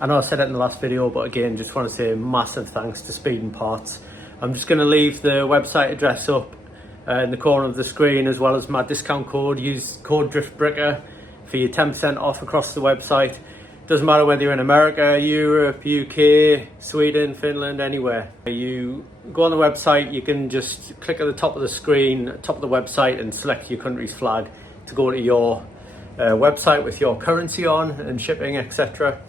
I know I said it in the last video, but again, just want to say massive thanks to Speeding Parts. I'm just going to leave the website address up in the corner of the screen, as well as my discount code. Use code DriftBricker for your 10% off across the website. Doesn't matter whether you're in America, Europe, UK, Sweden, Finland, anywhere. You go on the website, you can just click at the top of the screen, top of the website, and select your country's flag to go to your website with your currency on and shipping, etc.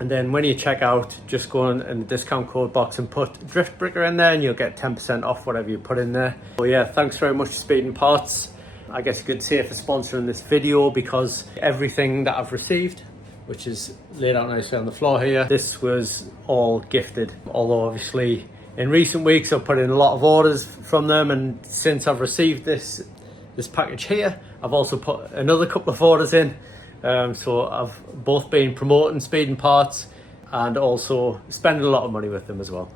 And then when you check out, just go in the discount code box and put DriftBricker in there, and you'll get 10% off whatever you put in there. So yeah, thanks very much to Speeding Parts. I guess you could say for sponsoring this video, because everything that I've received, which is laid out nicely on the floor here, this was all gifted. Although obviously in recent weeks I've put in a lot of orders from them, and since I've received this package here, I've also put another couple of orders in. So I've both been promoting Speeding Parts and also spending a lot of money with them as well.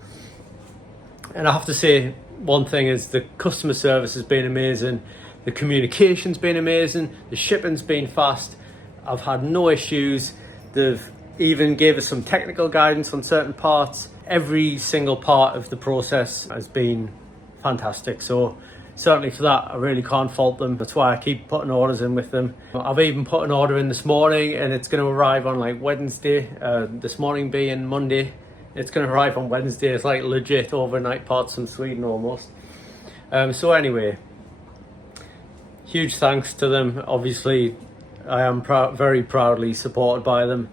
And I have to say, one thing is the customer service has been amazing, the communication's been amazing, the shipping's been fast. I've had no issues. They've even gave us some technical guidance on certain parts. Every single part of the process has been fantastic. So certainly for that, I really can't fault them. That's why I keep putting orders in with them. I've even put an order in this morning, and it's going to arrive on like Wednesday. This morning being Monday, it's going to arrive on Wednesday. It's like legit overnight parts from Sweden almost. So anyway, huge thanks to them. Obviously, I am very proudly supported by them.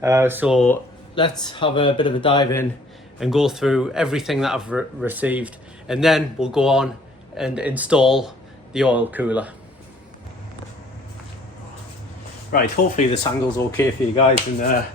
So let's have a bit of a dive in and go through everything that I've received, and then we'll go on and install the oil cooler. Right, hopefully this angle's okay for you guys, and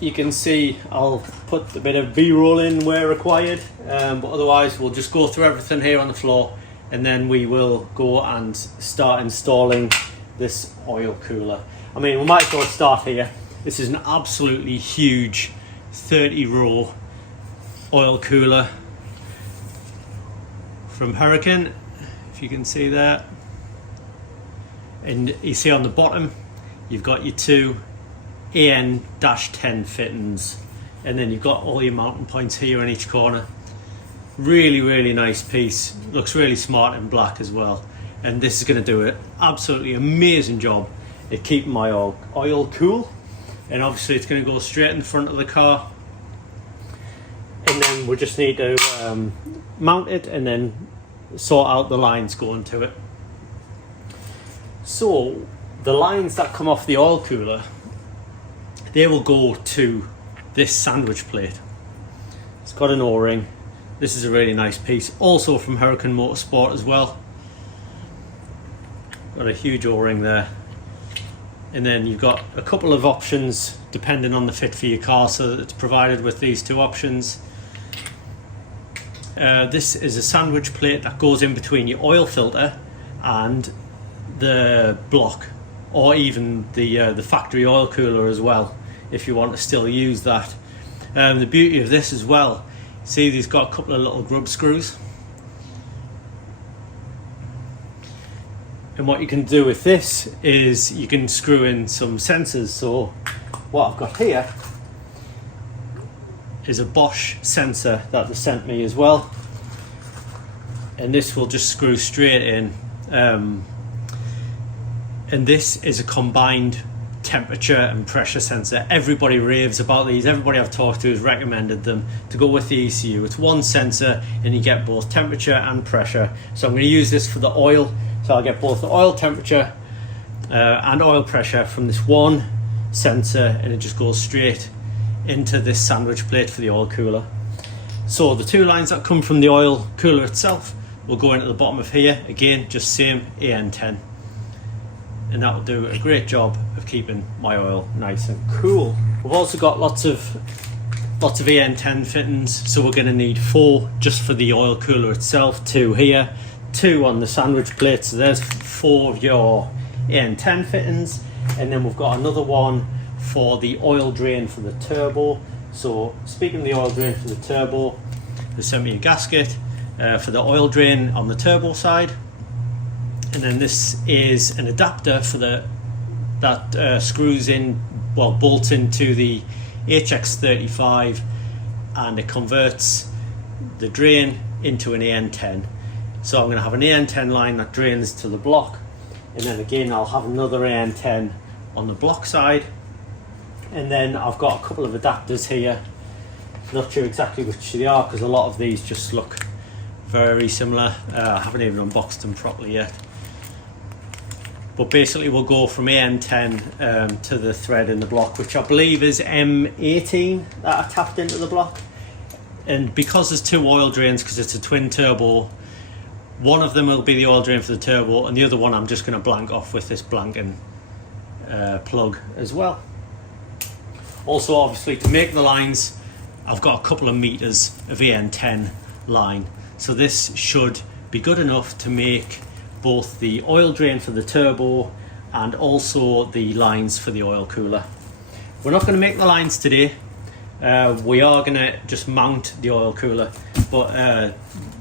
you can see I'll put a bit of B-roll in where required, but otherwise we'll just go through everything here on the floor, and then we will go and start installing this oil cooler. I mean, we might as well start here. This is an absolutely huge 30-row oil cooler from Hurricane, if you can see that. And you see on the bottom, you've got your two AN-10 fittings, and then you've got all your mounting points here in each corner. Really nice piece. Looks really smart in black as well. And this is going to do an absolutely amazing job at keeping my oil cool. And obviously it's going to go straight in the front of the car. And then we just need to mount it and then sort out the lines going to it. So the lines that come off the oil cooler, they will go to this sandwich plate. It's got an O-ring. This is a really nice piece, also from Hurricane Motorsport as well. Got a huge O-ring there. And then you've got a couple of options depending on the fit for your car, so it's provided with these two options. This is a sandwich plate that goes in between your oil filter and the block, or even the factory oil cooler as well, if you want to still use that. The beauty of this as well, see, these got a couple of little grub screws, and what you can do with this is you can screw in some sensors. So what I've got here is a Bosch sensor that they sent me as well, and this will just screw straight in, and this is a combined temperature and pressure sensor. Everybody raves about these. Everybody I've talked to has recommended them to go with the ECU. It's one sensor and you get both temperature and pressure. So I'm going to use this for the oil, so I'll get both the oil temperature and oil pressure from this one sensor, and it just goes straight into this sandwich plate for the oil cooler. So the two lines that come from the oil cooler itself will go into the bottom of here. Again, just same AN-10, and that will do a great job of keeping my oil nice and cool. We've also got lots of AN-10 fittings, so we're going to need 4 just for the oil cooler itself, 2 here, 2 on the sandwich plate. So there's 4 of your AN-10 fittings, and then we've got another one for the oil drain for the turbo. So speaking of the oil drain for the turbo, they sent me a gasket for the oil drain on the turbo side, and then this is an adapter for that screws in bolts into the HX35, and it converts the drain into an AN10. So I'm going to have an AN10 line that drains to the block, and then again I'll have another AN10 on the block side, and then I've got a couple of adapters here. Not sure exactly which they are because a lot of these just look very similar. I haven't even unboxed them properly yet. But basically we'll go from AN10 to the thread in the block, which I believe is M18 that I tapped into the block. And because there's two oil drains, because it's a twin turbo, one of them will be the oil drain for the turbo, and the other one I'm just going to blank off with this blanking plug as well. Also, obviously, to make the lines, I've got a couple of meters of AN10 line. So this should be good enough to make both the oil drain for the turbo and also the lines for the oil cooler. We're not going to make the lines today. We are going to just mount the oil cooler, but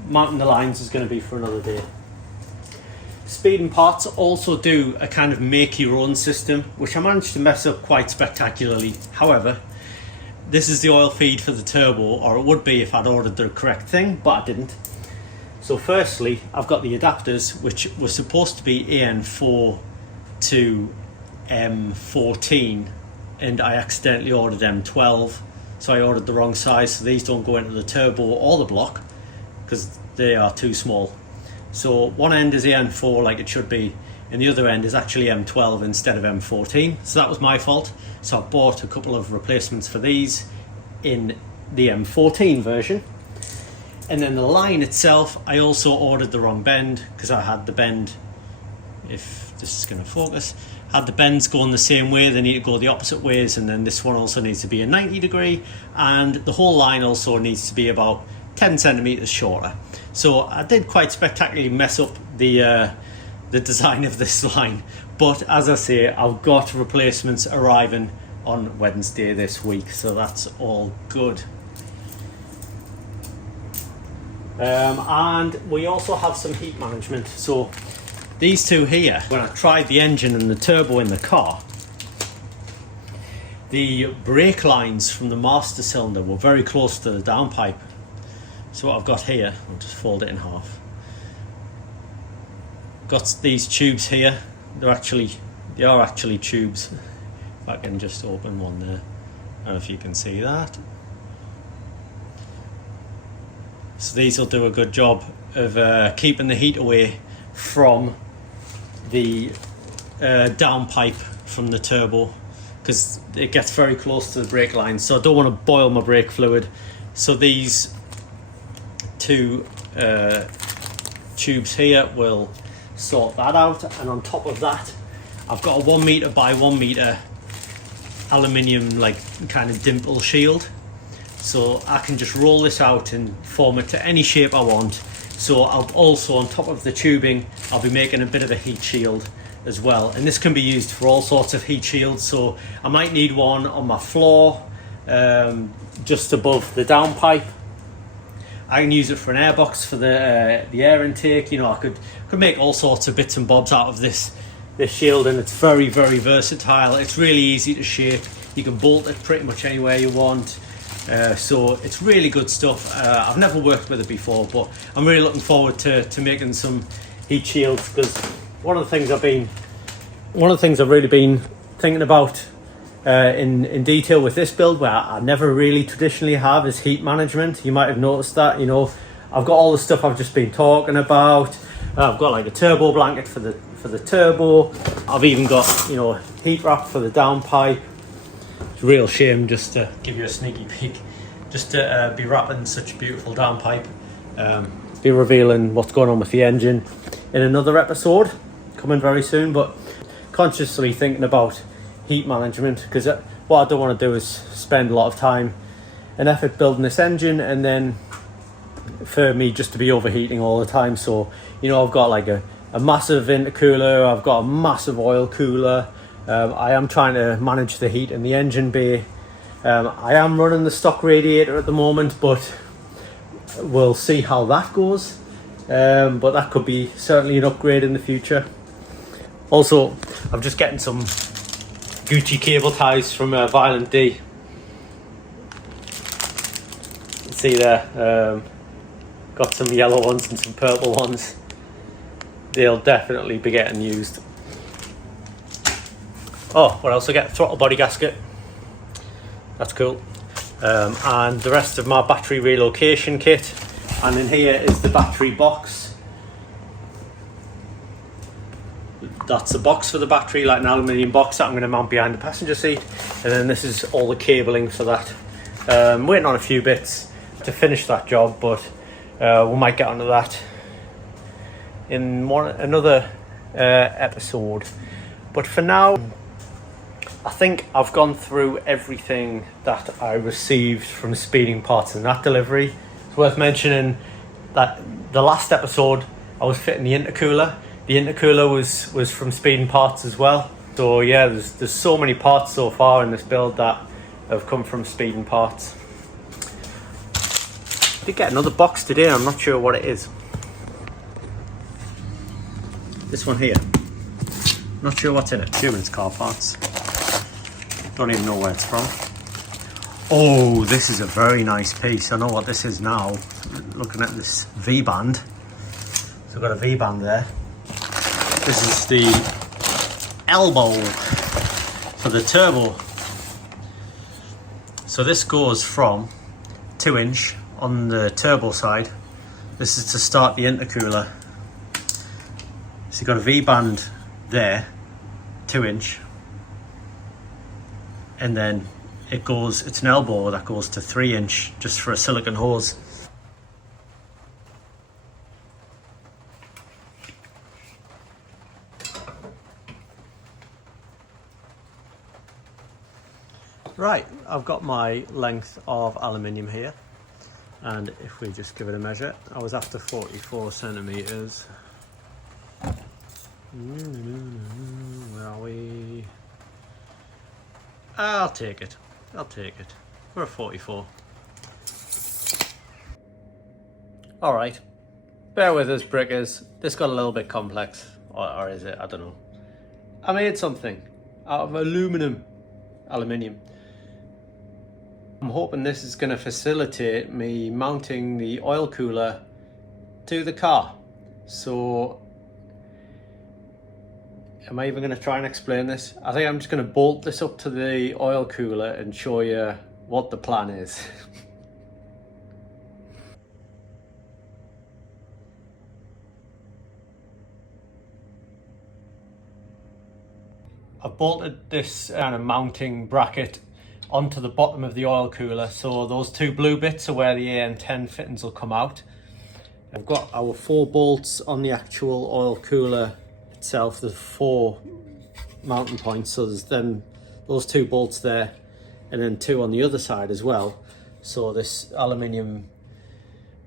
mounting the lines is going to be for another day. Speed & Parts also do a kind of make your own system, which I managed to mess up quite spectacularly. However, this is the oil feed for the turbo, or it would be if I'd ordered the correct thing, but I didn't. So firstly, I've got the adapters, which were supposed to be AN4 to M14, and I accidentally ordered M12, so I ordered the wrong size, so these don't go into the turbo or the block because they are too small. So one end is AN4 like it should be, and the other end is actually M12 instead of M14. So that was my fault. So I bought a couple of replacements for these in the M14 version. And then the line itself, I also ordered the wrong bend because I had the bend, if this is going to focus, had the bends going the same way. They need to go the opposite ways, and then this one also needs to be a 90 degree, and the whole line also needs to be about 10 centimeters shorter. So I did quite spectacularly mess up the design of this line, but as I say, I've got replacements arriving on Wednesday this week, so that's all good. And we also have some heat management. So these two here, when I tried the engine and the turbo in the car, the brake lines from the master cylinder were very close to the downpipe. So what I've got here, I'll just fold it in half. Got these tubes here. They are actually tubes. If I can just open one there, I don't know if you can see that. So these will do a good job of keeping the heat away from the downpipe from the turbo, because it gets very close to the brake line. So I don't want to boil my brake fluid. So these two tubes here will sort that out, and on top of that I've got a 1 meter by 1 meter aluminium like kind of dimple shield, so I can just roll this out and form it to any shape I want. So I'll also, on top of the tubing, I'll be making a bit of a heat shield as well, and this can be used for all sorts of heat shields. So I might need one on my floor, just above the downpipe. I can use it for an airbox for the air intake. You know, I could make all sorts of bits and bobs out of this shield, and it's very, very versatile. It's really easy to shape. You can bolt it pretty much anywhere you want. So it's really good stuff. I've never worked with it before, but I'm really looking forward to making some heat shields, because one of the things I've really been thinking about in detail with this build, where I never really traditionally have, is heat management. You might have noticed that. You know, I've got all the stuff I've just been talking about. I've got like a turbo blanket for the turbo. I've even got, you know, heat wrap for the downpipe. It's a real shame, just to give you a sneaky peek, just to be wrapping such a beautiful downpipe. Be revealing what's going on with the engine in another episode coming very soon, but consciously thinking about heat management, because what I don't want to do is spend a lot of time and effort building this engine and then for me just to be overheating all the time. So, you know, I've got like a massive intercooler, I've got a massive oil cooler. I am trying to manage the heat in the engine bay. I am running the stock radiator at the moment, but we'll see how that goes. But that could be certainly an upgrade in the future. Also, I'm just getting some Gucci cable ties from Violent D. You can see there, got some yellow ones and some purple ones. They'll definitely be getting used. Oh, what else I get? Throttle body gasket. That's cool. And the rest of my battery relocation kit. And in here is the battery box. That's a box for the battery, like an aluminium box that I'm going to mount behind the passenger seat. And then this is all the cabling for that. I'm waiting on a few bits to finish that job, but we might get onto that in another episode. But for now, I think I've gone through everything that I received from Speeding Parts in that delivery. It's worth mentioning that the last episode I was fitting the intercooler. The intercooler was from Speeding Parts as well. So yeah, there's so many parts so far in this build that have come from Speeding Parts. I did get another box today, I'm not sure what it is. This one here. Not sure what's in it. Assuming it's car parts. Don't even know where it's from. Oh, this is a very nice piece. I know what this is now. Looking at this V-band. So I've got a V-band there. This is the elbow for the turbo. So this goes from 2-inch on the turbo side. This is to start the intercooler. So you've got a V-band there, 2-inch. And then it's an elbow that goes to 3-inch just for a silicone hose. Right, I've got my length of aluminium here, and if we just give it a measure, I was after 44 centimeters. Where are we? I'll take it. We're at 44. Alright. Bear with us, brickers. This got a little bit complex. Or is it? I don't know. I made something out of aluminium. I'm hoping this is going to facilitate me mounting the oil cooler to the car. So am I even going to try and explain this? I think I'm just going to bolt this up to the oil cooler and show you what the plan is. I've bolted this kind of mounting bracket onto the bottom of the oil cooler, so those two blue bits are where the AN10 fittings will come out. I've got our 4 bolts on the actual oil cooler itself. There's 4 mounting points, so there's those 2 bolts there, and then 2 on the other side as well. So this aluminium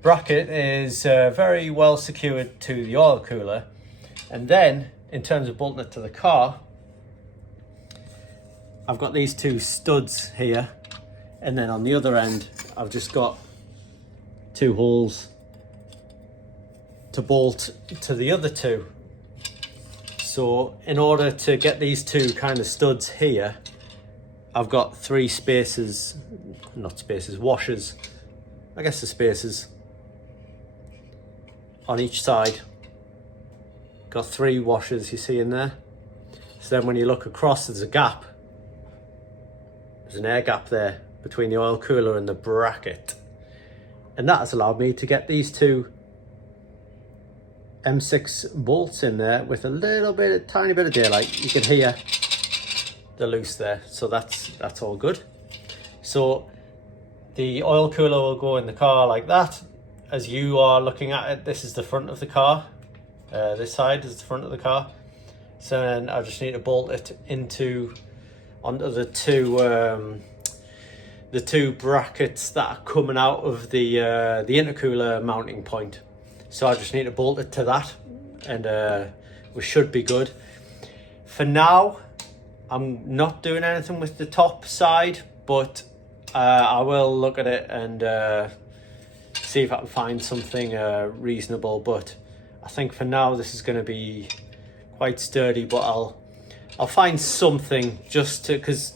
bracket is very well secured to the oil cooler. And then in terms of bolting it to the car, I've got these 2 studs here, and then on the other end I've just got 2 holes to bolt to the other 2. So in order to get these 2 kind of studs here, I've got 3 spaces, washers, I guess the spaces on each side. Got 3 washers you see in there. So then when you look across, there's a gap. There's an air gap there between the oil cooler and the bracket. And that has allowed me to get these 2 M6 bolts in there with a tiny bit of daylight. You can hear the loose there. So that's all good. So the oil cooler will go in the car like that. As you are looking at it, this is the front of the car. This side is the front of the car. So then I just need to bolt it onto the two brackets that are coming out of the intercooler mounting point. So I just need to bolt it to that, and we should be good. For now, I'm not doing anything with the top side, but I will look at it and see if I can find something reasonable. But I think for now this is going to be quite sturdy, but I'll find something just to, because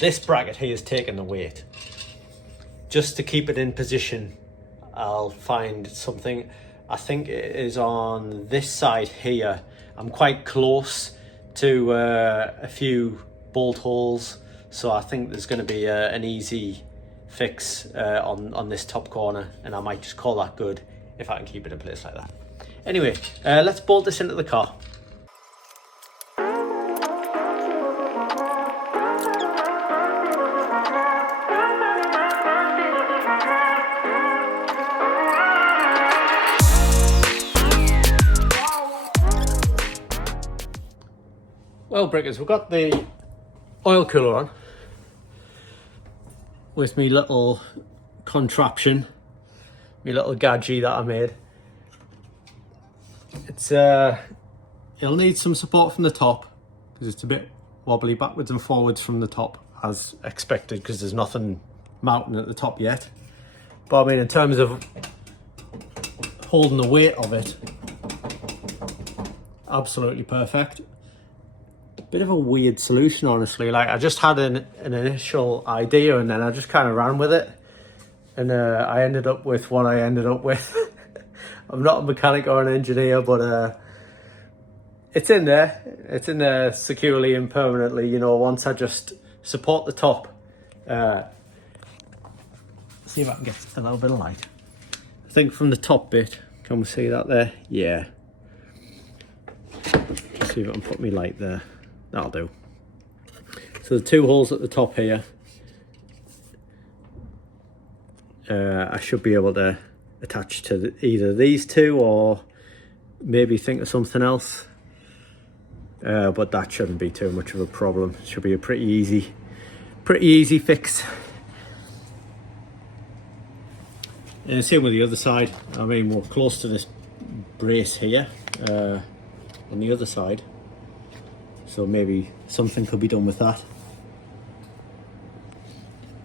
this bracket here is taking the weight. Just to keep it in position, I'll find something. I think it is on this side here. I'm quite close to a few bolt holes, so I think there's going to be an easy fix on this top corner, and I might just call that good if I can keep it in place like that. Anyway, let's bolt this into the car. Well, Brickers, we've got the oil cooler on with me little contraption, my little gadget that I made. It's it'll need some support from the top because it's a bit wobbly backwards and forwards from the top as expected, because there's nothing mounting at the top yet. But I mean, in terms of holding the weight of it, absolutely perfect. Bit of a weird solution, honestly. Like, I just had an initial idea and then I just kind of ran with it, and I ended up with what I ended up with. I'm not a mechanic or an engineer, but it's in there. It's in there securely and permanently, you know, once I just support the top. See if I can get a little bit of light. I think from the top bit, can we see that there? Yeah. Let's see if I can put me light there. That'll do. So the two holes at the top here, I should be able to attach to either these two or maybe think of something else. But that shouldn't be too much of a problem. It should be a pretty easy fix. And same with the other side. I mean, we're close to this brace here on the other side. So maybe something could be done with that.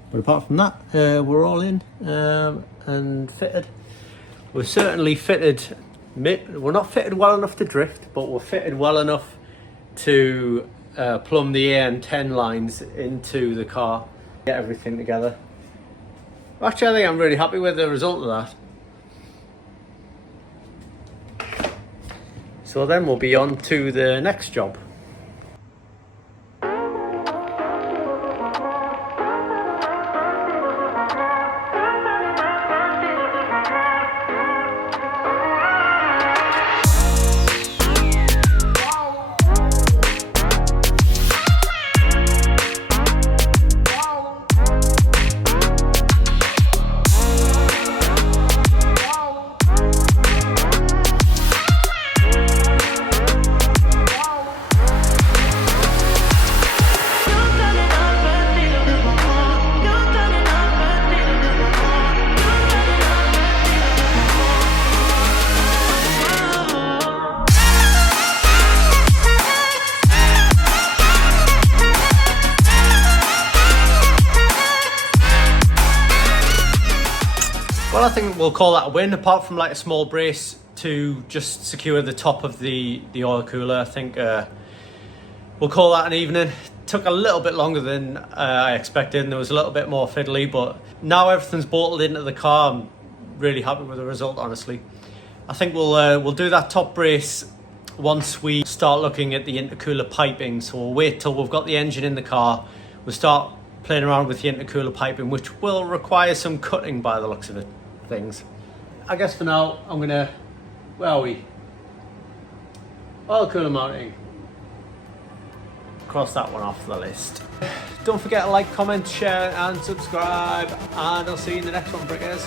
But apart from that, we're all in and fitted. We're certainly fitted. We're not fitted well enough to drift, but we're fitted well enough to plumb the AN10 lines into the car, get everything together. Actually, I think I'm really happy with the result of that. So then we'll be on to the next job. Well, I think we'll call that a win, apart from like a small brace to just secure the top of the oil cooler. I think we'll call that an evening. It took a little bit longer than I expected, and there was a little bit more fiddly, but now everything's bolted into the car. I'm really happy with the result, honestly. I think we'll do that top brace once we start looking at the intercooler piping. So we'll wait till we've got the engine in the car. We'll start playing around with the intercooler piping, which will require some cutting by the looks of it. Things. I guess for now, I'm gonna, where are we? Oil cooler mounting. Cross that one off the list. Don't forget to like, comment, share and subscribe, and I'll see you in the next one, Brickers.